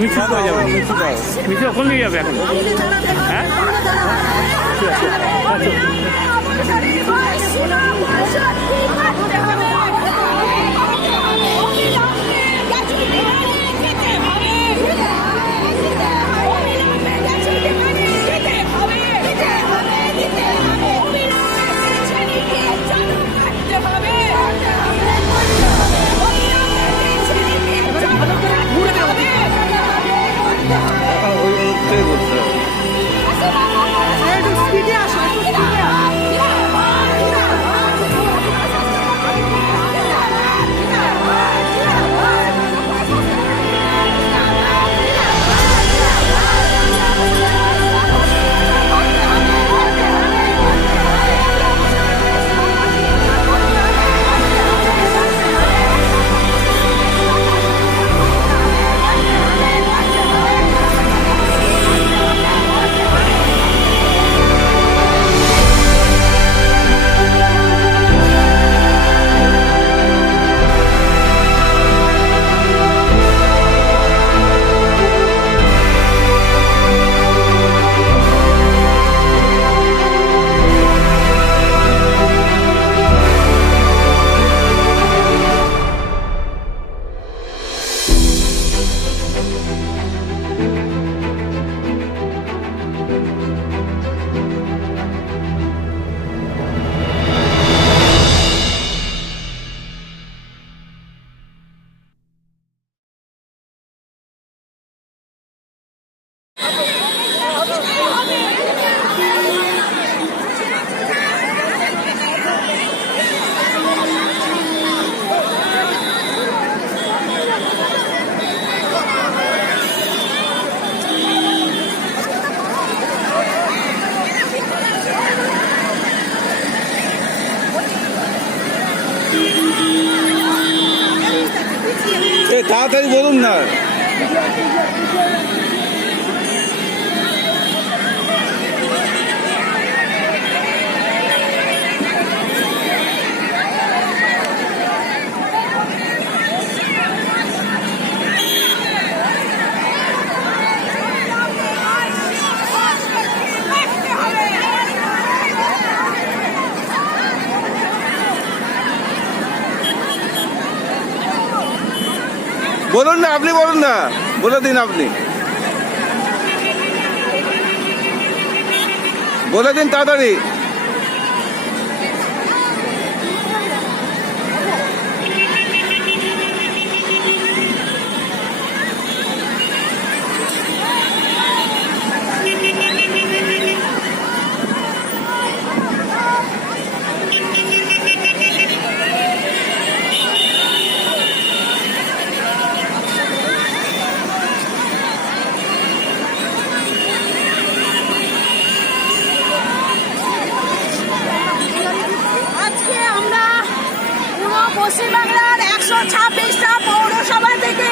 মিছিল করে যাবে? মিছিল কোন দিকে যাবে এখন? হ্যাঁ তাড়াতাড়ি বলুন না। বলুন না, আপনি বলুন না, বলে দিন, আপনি বলে দিন তাড়াতাড়ি। পশ্চিমবাংলার 126টা পৌরসভা থেকে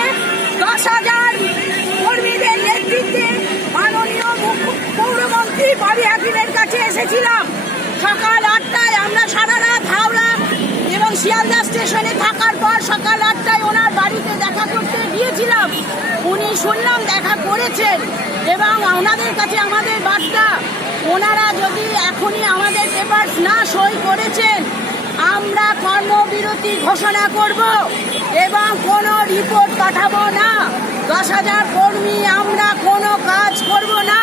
10,000 কর্মীদের নেতৃত্বে মাননীয় পৌরমন্ত্রী ববি হাকিমের কাছে এসেছিলাম। সকাল 8টায় আমরা সারা রাত হাওড়া এবং শিয়ালদা স্টেশনে থাকার পর সকাল 8টায় ওনার বাড়িতে দেখা করতে গিয়েছিলাম। উনি শুনলাম দেখা করেছেন এবং ওনাদের কাছে আমাদের বার্তা, ওনারা যদি এখনই আমাদের পেপার না সই করেছেন আমরা কর্মবিরতি ঘোষণা করব এবং কোনো রিপোর্ট পাঠাবো না। 10,000 কর্মী আমরা কোনো কাজ করব না।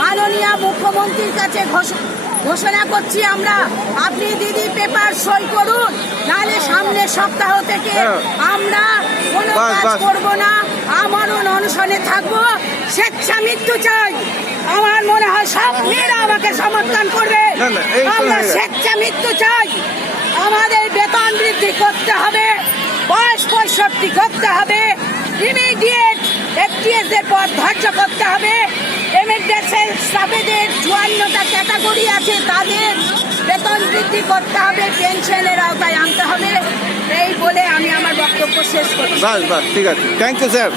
মাননীয় মুখ্যমন্ত্রীর কাছে ঘোষণা করছি আমরা, আপনি দিদি পেপার সই করুন, নাহলে সামনের সপ্তাহ থেকে আমরা কোনো কাজ করব না, আমরণ অনশনে থাকবো। স্বেচ্ছা মৃত্যু চাই। আমার মনে হয় সব মেয়েরা আমাকে সমর্থন করবে। আমরা স্বেচ্ছা মৃত্যু চাই। আমাদের বেতন বৃদ্ধি করতে হবে, বয়স 65 করতে হবে, ইমিডিয়েট এফটিএস এর পর ধার্য করতে হবে, এমএডএসের স্টাফেদের 54টা ক্যাটাগরি আছে তাদের বেতন বৃদ্ধি করতে হবে, পেনশনের আওতায় আনতে হবে। এই বলে আমি আমার বক্তব্য শেষ করছি। বাস বাস, ঠিক আছে, থ্যাংক ইউ স্যার।